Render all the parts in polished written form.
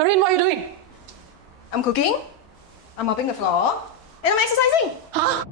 Kareen, what are you doing? I'm cooking, I'm mopping the floor, and I'm exercising. Huh?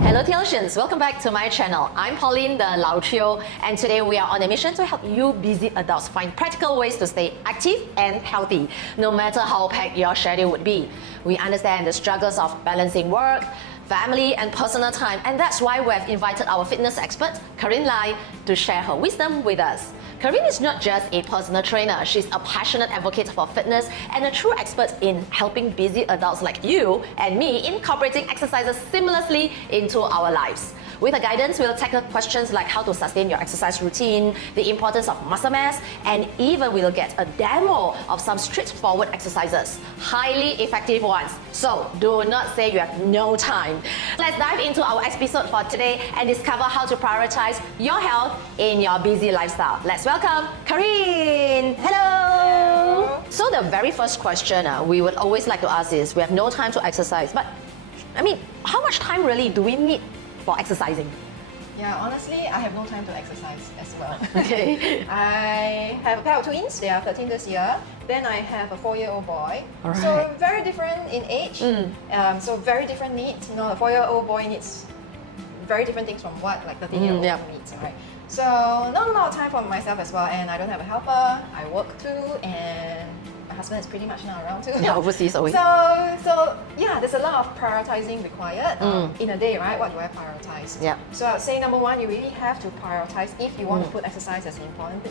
Hello Theologians, welcome back to my channel. I'm Pauline, the Lao Trio, and today we are on a mission to help you busy adults find practical ways to stay active and healthy, no matter how packed your schedule would be. We understand the struggles of balancing work, family and personal time, and that's why we have invited our fitness expert, Kareen Lai, to share her wisdom with us. Kareen is not just a personal trainer, she's a passionate advocate for fitness and a true expert in helping busy adults like you and me incorporating exercises seamlessly into our lives. With her guidance, we'll tackle questions like how to sustain your exercise routine, the importance of muscle mass, and even we'll get a demo of some straightforward exercises, highly effective ones. So do not say you have no time. Let's dive into our episode for today and discover how to prioritize your health in your busy lifestyle. Let's welcome Kareen. Hello. So the very first question we would always like to ask is, we have no time to exercise, but I mean, how much time really do we need for exercising? Yeah, honestly, I have no time to exercise as well. Okay. I have a pair of twins, they are 13 this year. Then I have a 4-year-old boy. All right. So very different in age. So very different needs. You know, the 4-year-old boy needs very different things from what like 13-year-old needs, right? So not a lot of time for myself as well, and I don't have a helper. I work too, and my husband is pretty much not around too. Yeah, overseas always. So yeah, there's a lot of prioritizing required in a day, right? What do I prioritize? Yeah. So I would say number one, you really have to prioritize if you want to put exercise as an important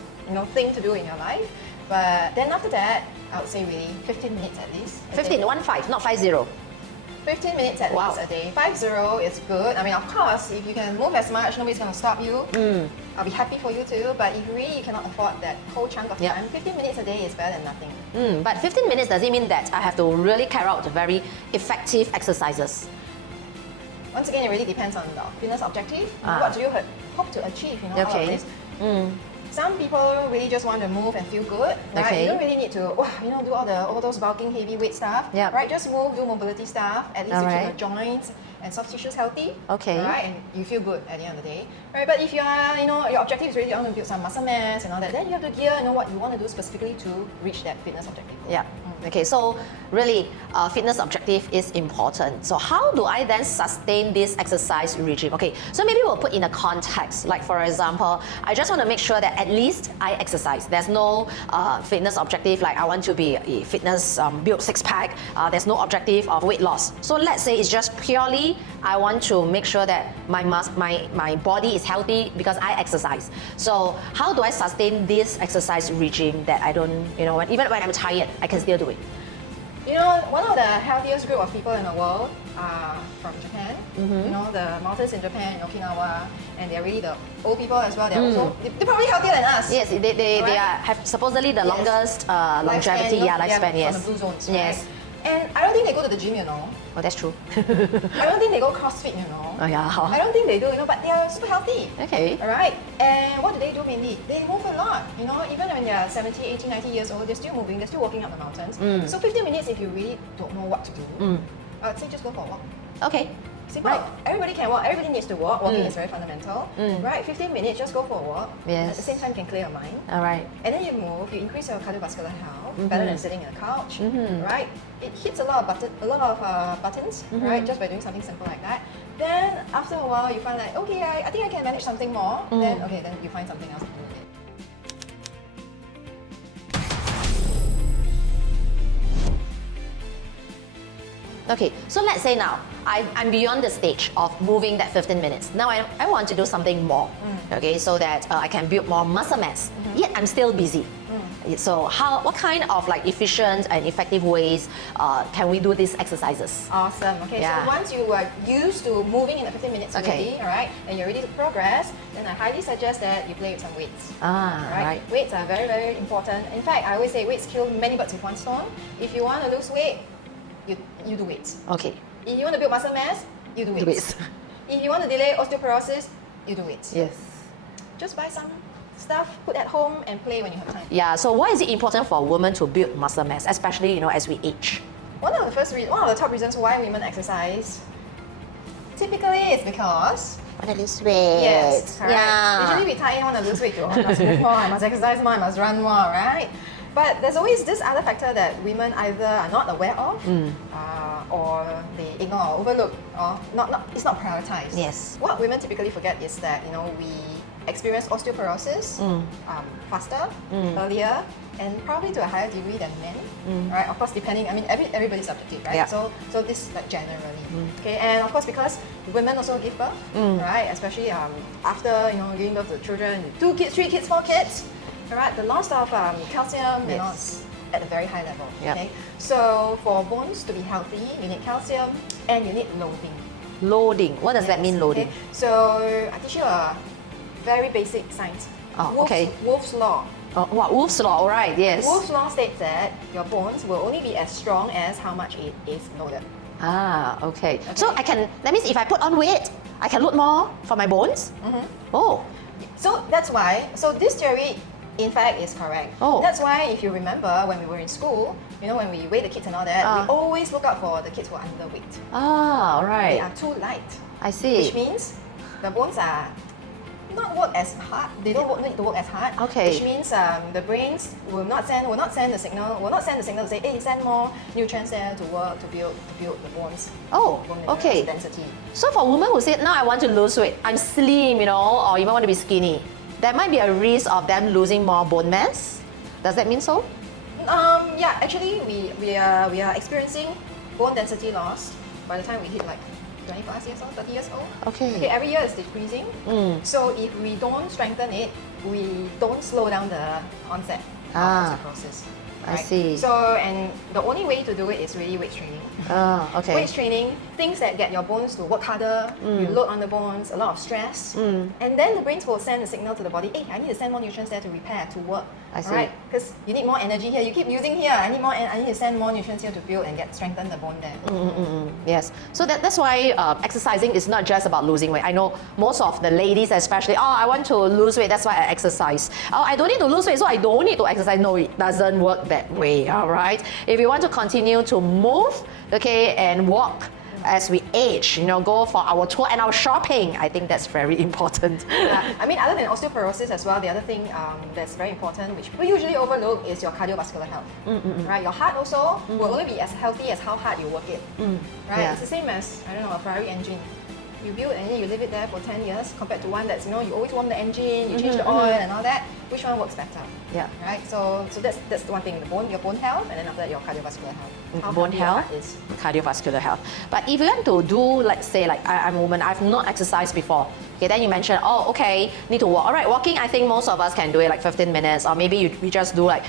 thing to do in your life. But then after that, I would say really 15 minutes at least. 15, 1-5, not 50. 15 minutes at least a day. 50 is good. I mean, of course, if you can move as much, nobody's going to stop you. I'll be happy for you too. But if you cannot afford that whole chunk of time, 15 minutes a day is better than nothing. But 15 minutes doesn't mean that I have to really carry out very effective exercises. Once again, it really depends on the fitness objective. What do you hope to achieve? Out of this? Some people really just want to move and feel good, right? Okay. You don't really need to, do all those bulking, heavy weight stuff, right? Just move, do mobility stuff, at least to keep your joints and soft tissues healthy, right? And you feel good at the end of the day, right? But if you are, your objective is really to build some muscle mass and all that, then you have to gear, what you want to do specifically to reach that fitness objective. Yeah. Okay, so really, fitness objective is important. So how do I then sustain this exercise regime? Okay, so maybe we'll put in a context. Like for example, I just want to make sure that at least I exercise. There's no fitness objective like I want to be a fitness build six-pack. There's no objective of weight loss. So let's say it's just purely I want to make sure that my body is healthy because I exercise. So how do I sustain this exercise regime that I don't, even when I'm tired, I can still do it? One of the healthiest group of people in the world are from Japan. The mountains in Japan, in Okinawa, and they're really the old people as well. They're also they're probably healthier than us. Yes, they have supposedly the longest longevity, lifespan. Yes, from the blue zones. Yes. Right? And I don't think they go to the gym, Oh, that's true. I don't think they go CrossFit, Oh, yeah. I don't think they do, but they are super healthy. Okay. All right. And what do they do mainly? They move a lot. Even when they're 70, 80, 90 years old, they're still moving, they're still walking up the mountains. So 15 minutes, if you really don't know what to do, I would say just go for a walk. Okay. Simple. Right. Everybody can walk. Everybody needs to walk. Walking is very fundamental. Right? 15 minutes, just go for a walk. Yes. At the same time, you can clear your mind. All right. And then you move. You increase your cardiovascular health. Better than sitting on a couch. Right? It hits a lot of buttons. Right? Just by doing something simple like that. Then after a while, you find like, okay, I think I can manage something more. Then you find something else to do with it. Okay, so let's say now I'm beyond the stage of moving that 15 minutes. Now I want to do something more, okay, so that I can build more muscle mass. Yet I'm still busy. So what kind of efficient and effective ways can we do these exercises? Awesome. Okay, so once you are used to moving in the 15 minutes already, all right, and you're ready to progress, then I highly suggest that you play with some weights. Right? Weights are very, very important. In fact, I always say weights kill many birds with one stone. If you want to lose weight, you do weights. Okay. If you want to build muscle mass, you do weights. If you want to delay osteoporosis, you do weights. Yes. Just buy some stuff, put at home and play when you have time. Yeah, so why is it important for women to build muscle mass, especially as we age? One of the top reasons why women exercise typically is because Want to lose weight. Yes, correct. Yeah. Usually we tie in, want to lose weight, I must move more, I must exercise more, I must run more, right? But there's always this other factor that women either are not aware of, or they ignore or overlook, or it's not prioritized. Yes. What women typically forget is that we experience osteoporosis faster, earlier, and probably to a higher degree than men, right? Of course, depending. I mean, everybody's subjective, right? Yeah. So this like generally, okay. And of course, because women also give birth, right? Especially after giving birth to children, 2 kids, 3 kids, 4 kids, right? The loss of calcium, is at a very high level. Yep. Okay. So for bones to be healthy, you need calcium and you need loading. Loading. What does that mean, loading? Okay. So I teach you a very basic science. Wolff's law. Oh, what? Wolff's law, all right, yes. Wolff's law states that your bones will only be as strong as how much it is loaded. Ah, okay. So that means if I put on weight, I can load more for my bones? Oh. So that's why, this theory in fact is correct. Oh. That's why if you remember when we were in school, when we weigh the kids and all that, we always look out for the kids who are underweight. Ah, all right. They are too light. I see. Which means the bones are not work as hard. They don't need to work as hard. Okay. Which means the brains will not send the signal to say, hey, send more nutrients there to work to build the bones. Oh, bone okay. density. So for women who said, now I want to lose weight, I'm slim, or even want to be skinny, there might be a risk of them losing more bone mass. Does that mean so? Yeah, actually we are experiencing bone density loss by the time we hit like 25 years old, 30 years old. Okay. Every year it's decreasing. So if we don't strengthen it, we don't slow down the onset of osteoporosis. I see. So, and the only way to do it is really weight training. Okay. Weight training, things that get your bones to work harder, you load on the bones, a lot of stress, and then the brains will send a signal to the body, hey, I need to send more nutrients there to repair, to work. I see. Right? Because you need more energy here, you keep using here, I need to send more nutrients here to build and strengthen the bone there. Yes. So that's why exercising is not just about losing weight. I know most of the ladies especially, I want to lose weight, that's why I exercise. I don't need to lose weight, so I don't need to exercise. No, it doesn't work that way, all right? If you want to continue to move, and walk as we age, go for our tour and our shopping, I think that's very important. Yeah. I mean, other than osteoporosis as well, the other thing that's very important, which we usually overlook, is your cardiovascular health. Right? Your heart also will only be as healthy as how hard you work it. Right? Yeah. It's the same as, a Ferrari engine. You build and then you leave it there for 10 years compared to one that's, you always warm the engine, you change the oil and all that. Which one works better? Yeah. Right? So that's the one thing, your bone health, and then after that your cardiovascular health. How Bone healthy your health, heart is. cardiovascular health. But if you want to do, I'm a woman, I've not exercised before. Okay, then you mentioned, need to walk. All right, walking, I think most of us can do it like 15 minutes, or maybe we just do like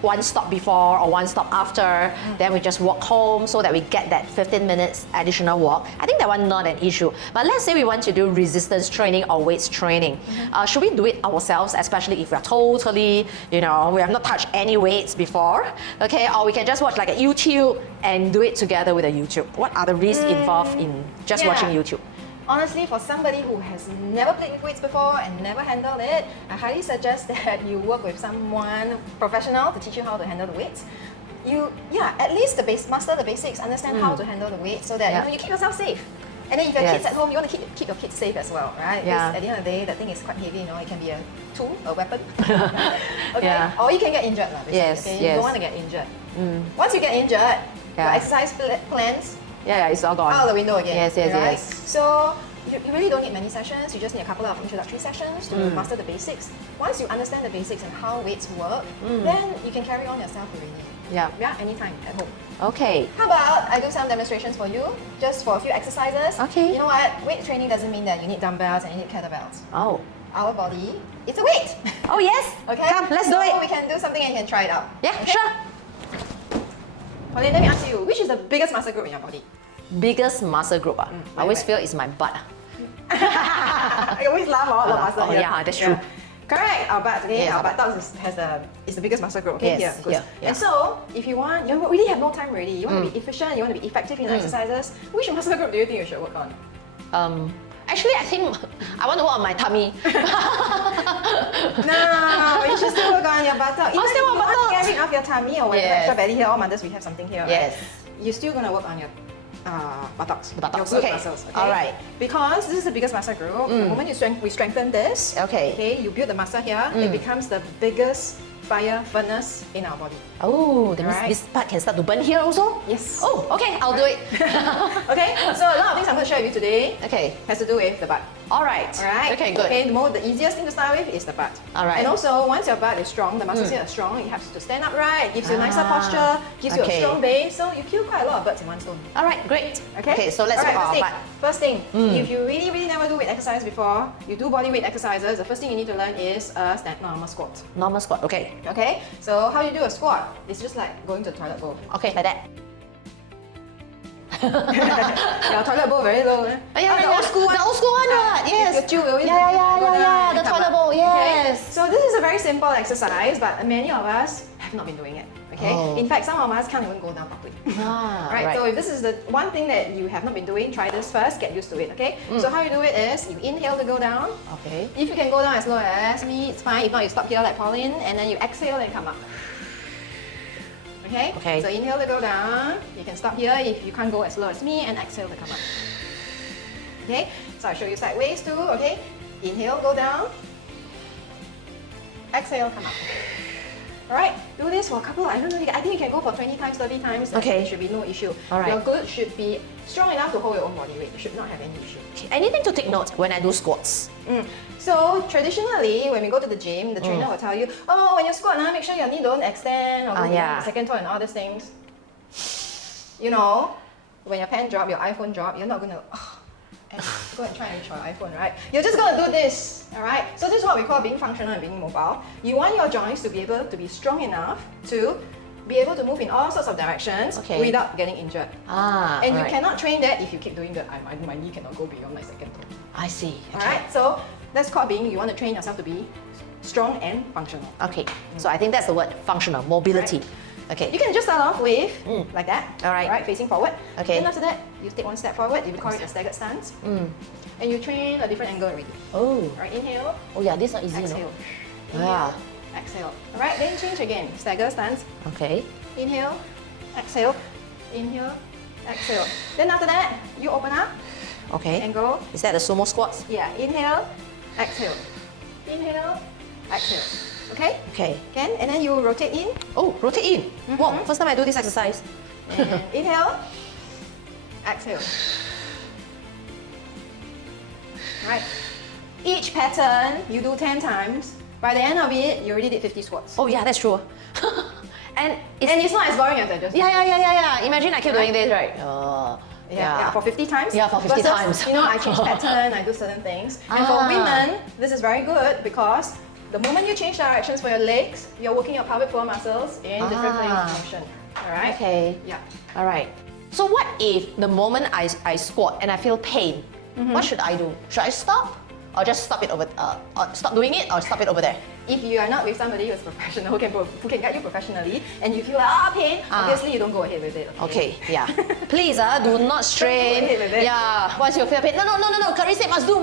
one stop before or one stop after, then we just walk home so that we get that 15 minutes additional walk. I think that one not an issue. But let's say we want to do resistance training or weights training. Should we do it ourselves, especially if we're totally, we have not touched any weights before, okay? Or we can just watch like a YouTube and do it together with a YouTube. What are the risks involved in just watching YouTube? Honestly, for somebody who has never played with weights before and never handled it, I highly suggest that you work with someone professional to teach you how to handle the weights. At least master the basics, understand how to handle the weight, so that you keep yourself safe. And then if you have kids at home, you want to keep your kids safe as well, right? Because at the end of the day, that thing is quite heavy, it can be a tool, a weapon. Okay? Or you can get injured, basically. Okay? You don't want to get injured. Once you get injured, your exercise plans it's all gone. out of the window again. Yes. So you really don't need many sessions. You just need a couple of introductory sessions to master the basics. Once you understand the basics and how weights work, then you can carry on yourself already. Yeah, anytime at home. Okay. How about I do some demonstrations for you, just for a few exercises. Okay. You know what? Weight training doesn't mean that you need dumbbells and you need kettlebells. Oh. Our body, it's a weight. Oh yes. Okay. Come, let's do it. We can do something and you can try it out. Yeah, okay? sure. Pauline, let me ask you, which is the biggest muscle group in your body? Biggest muscle group? I always feel it's my butt. I always laugh about the muscle here. Yeah, that's true. Correct. Our butt, okay? Our butt is the biggest muscle group, okay? Yes, Here. And so, if you want, you really have no time already, you want to be efficient, you want to be effective in exercises, which muscle group do you think you should work on? Actually, I think I want to work on my tummy. No, you should still work on your buttock. Even still if work you want buttock. to get rid of your tummy or whatever extra belly here, all mothers, we have something here. Yes. Right? You're still going to work on your buttocks. The buttocks, your glute okay. muscles. Okay? All right. Because this is the biggest muscle group, the moment we strengthen this, Okay. you build the muscle here, it becomes the biggest fire furnace in our body. Oh, that means Alright. this part can start to burn here also? Yes. Oh, okay, I'll do it. Okay, so a lot of things I'm going to share with you today Okay. has to do with the butt. Alright. Alright? Okay, good. Okay, the easiest thing to start with is the butt. Alright. And also, once your butt is strong, the muscles here are strong, it helps you to stand upright, gives you a nicer posture, gives you a okay. strong base, so you kill quite a lot of birds in one stone. Alright, great. Okay? Okay, so let's Alright, work on our butt. first thing, if you really never do weight exercise before, you do body weight exercises, the first thing you need to learn is a normal squat. Normal squat, okay. Okay? So how you do a squat? It's just like going to the toilet bowl. Okay, like that. Your toilet bowl very low. Eh? The old school one. The old school one, right? Yes. Your chew will always Yeah, go down the and come toilet up. bowl, Okay? yes. So this is a very simple exercise, but many of us have not been doing it. Okay? Oh. In fact, some of us can't even go down properly. Ah, Right, so if this is the one thing that you have not been doing, try this first, get used to it, okay? So how you do it is, you inhale to go down. Okay. If you can go down as low as me, it's fine. If not, you stop here like Pauline, and then you exhale and come up. Okay? Okay. So inhale to go down. You can stop here if you can't go as low as me, and exhale to come up. Okay? So I'll show you sideways too, okay? Inhale, go down. Exhale, come up. Alright, do this for a couple, I don't know, I think you can go for 20 times, 30 times, and Okay. there should be no issue. Alright. Your glutes should be strong enough to hold your own body weight. You should not have any issue. Okay. Anything to take note when I do squats? So traditionally, when we go to the gym, the trainer will tell you, oh, when you squat, make sure your knee don't extend or go yeah. behind the second toe and all these things. You know, when your pen drop, your iPhone drop, you're not gonna go and try and reach for your iPhone, right? You're just gonna do this, all right? So this is what we call being functional and being mobile. You want your joints to be able to be strong enough to be able to move in all sorts of directions without getting injured. And you cannot train that if you keep doing that. My knee cannot go beyond my second toe. I see. Okay. Alright, so that's called being, you want to train yourself to be strong and functional. Okay, so I think that's the word, functional, mobility. Okay. You can just start off with like that. Alright. Facing forward. Okay. Then after that, you take one step forward, you call it a staggered stance. And you train a different angle already. Oh. Alright, inhale, Oh yeah, this is not easy, exhale. no? Inhale, exhale. Alright, then change again. Stagger stance. Okay. Inhale, exhale. Inhale, exhale. Then after that, you open up Okay. and go. Is that the sumo squats? Yeah, inhale, exhale. Inhale, exhale. Okay? Okay. Can? And then you rotate in. Oh, rotate in. Wow, first time I do this exercise. And inhale, exhale. Right. Each pattern you do 10 times. By the end of it, you already did 50 squats. Oh yeah, that's true. And And it's not as boring as I just yeah. Imagine I keep doing this, right? Yeah, for 50 times. Yeah, for 50 versus, times. You know, I change pattern, I do certain things. And for women, this is very good because the moment you change directions for your legs, you're working your pelvic floor muscles in different planes of motion. Alright? Okay. Yeah. All right. So what if the moment I squat and I feel pain? What should I do? Should I stop? Or just stop it over, or stop doing it or stop it over there? If you are not with somebody who's professional, who can guide you professionally, and you feel like, pain, obviously you don't go ahead with it. Okay, yeah. Please, do not strain. Don't go ahead with it. Yeah, once you feel pain, no. Kareen said must do.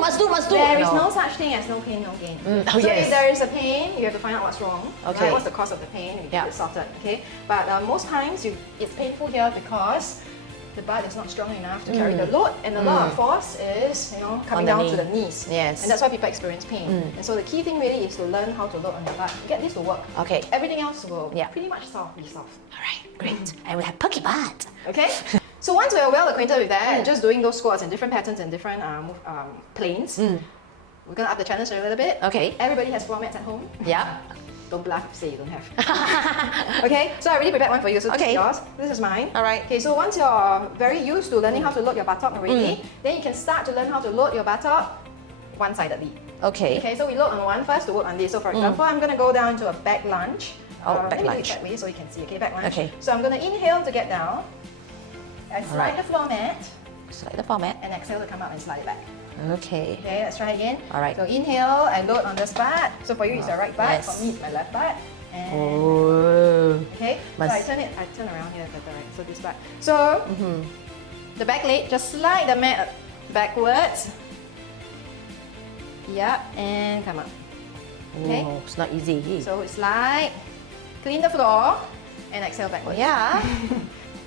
There is no such thing as no pain, no gain. Oh, so yes. if there is a pain, you have to find out what's wrong. Okay. Right? What's the cause of the pain? And you Yeah. get it sorted. Okay. But most times it's painful here because the butt is not strong enough to carry the load, and a lot of force is coming the down knee. to the knees. Yes. And that's why people experience pain. And so the key thing really is to learn how to load on your butt. Get this to work. Okay. Everything else will Yeah. pretty much be solved. All right, great. And we have perky butt. Okay? So once we're well acquainted with that, just doing those squats and different patterns and different planes, we're going to up the challenge a little bit. Okay. Everybody has floor mats at home. Yeah. Don't bluff, say you don't have. Okay, so I already prepared one for you. So this is Okay. yours, this is mine. All right. Okay, so once you're very used to learning how to load your buttock already, then you can start to learn how to load your buttock one-sidedly. Okay. Okay, so we load on one first to work on this. So for example, I'm going to go down to a back lunge. Oh, Let back me do lunge. it that way so you can see. Okay, back lunge. Okay. So I'm going to inhale to get down. I slide Alright. the floor mat Slide the format. and exhale to come up and slide it back. Okay. Okay, let's try again. Alright. So inhale and load on this butt. So for you it's your right butt. Yes. For me it's my left butt. And Oh. okay, so I turn around here better, right? So this back. So the back leg, just slide the mat backwards. Yeah, and come up. Okay. Oh, it's not easy. So it's like clean the floor and exhale backwards. Yeah.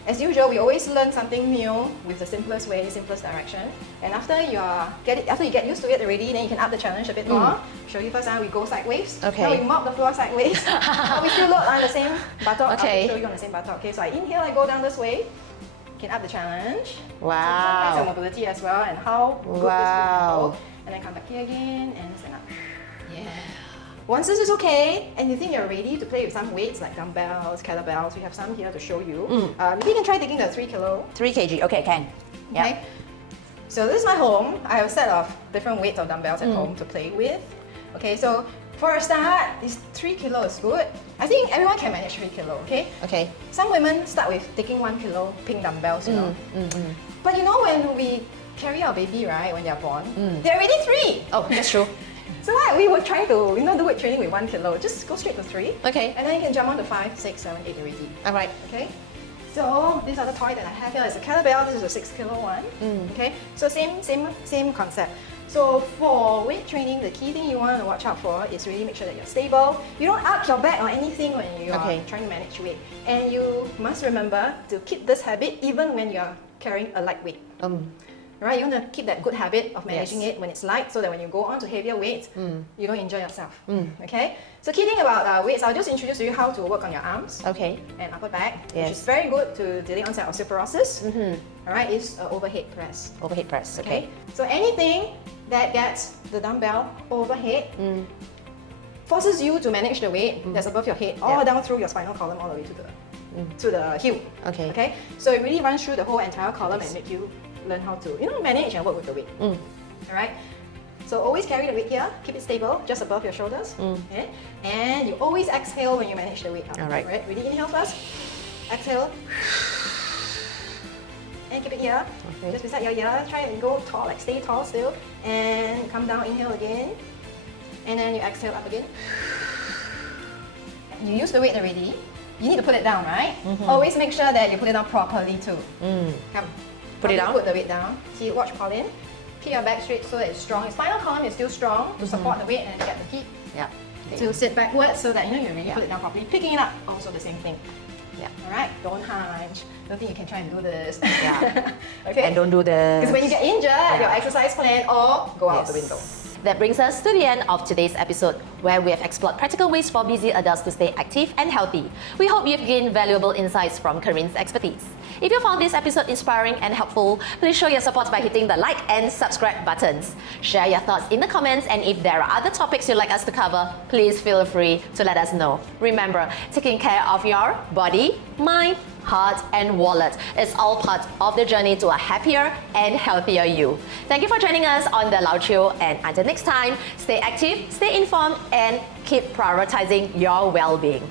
as usual, we always learn something new with the simplest way, simplest direction. And after you get used to it already, then you can up the challenge a bit more. Show you first, we go sideways. Okay. Now we mop the floor sideways. But we still look on the same buttock. Okay. I'll show you on the same buttock. Okay, so I inhale, I go down this way. You can up the challenge. Wow. So mobility as well, and how good this will go. And then come back here again and stand up. Yeah. Once this is okay, and you think you're ready to play with some weights like dumbbells, kettlebells, we have some here to show you. Maybe you can try taking the 3 kilo. 3 kg, okay, can. Okay. Yeah. So this is my home. I have a set of different weights of dumbbells at home to play with. Okay, so for a start, this 3 kilo is good. I think everyone can manage 3 kilo, okay? Okay. Some women start with taking 1 kilo pink dumbbells, you know. But you know when we carry our baby, right, when they're born, they're already 3. Oh, that's true. So what we were trying to, do weight training with 1 kilo. Just go straight to 3. Okay. And then you can jump on to 5, 6, 7, 8 already. Alright. Okay. So this other toy that I have here is a kettlebell. This is a 6 kilo one. Okay. So same concept. So for weight training, the key thing you want to watch out for is really make sure that you're stable. You don't arch your back or anything when you are trying to manage weight. And you must remember to keep this habit even when you're carrying a light weight. Right, you want to keep that good habit of managing it when it's light, so that when you go on to heavier weights, you don't injure yourself. Okay. So key thing about weights, I'll just introduce to you how to work on your arms. Okay. And upper back, which is very good to delay onset osteoporosis. All right, is overhead press. Overhead press. Okay. So anything that gets the dumbbell overhead forces you to manage the weight that's above your head, all down through your spinal column, all the way to the heel. Okay. Okay. So it really runs through the whole entire column and make you learn how to manage and work with the weight. All right. So always carry the weight here, keep it stable, just above your shoulders. Okay? And you always exhale when you manage the weight up. All right. Ready? Inhale first. Exhale. And keep it here. Okay. Just beside your ear. Try and go tall, like stay tall still. And come down, inhale again. And then you exhale up again. You use the weight already. You need to put it down, right? Always make sure that you put it down properly too. Come. Put it down? Put the weight down. See, watch Pauline. Keep your back straight so that it's strong. Your spinal column is still strong to support the weight and get the feet to sit backwards so that you really put it down properly. Picking it up, also the same thing. Yeah. Alright, don't hunch. Don't think you can try and do this. Yeah. Okay. And don't do this. Because when you get injured, your exercise plan all go out the window. That brings us to the end of today's episode, where we have explored practical ways for busy adults to stay active and healthy. We hope you've gained valuable insights from Kareen's expertise. If you found this episode inspiring and helpful, please show your support by hitting the like and subscribe buttons. Share your thoughts in the comments, and if there are other topics you'd like us to cover, please feel free to let us know. Remember, taking care of your body, mind, heart, and wallet is all part of the journey to a happier and healthier you. Thank you for joining us on The Lao Show, and until next time, stay active, stay informed, and keep prioritizing your well-being.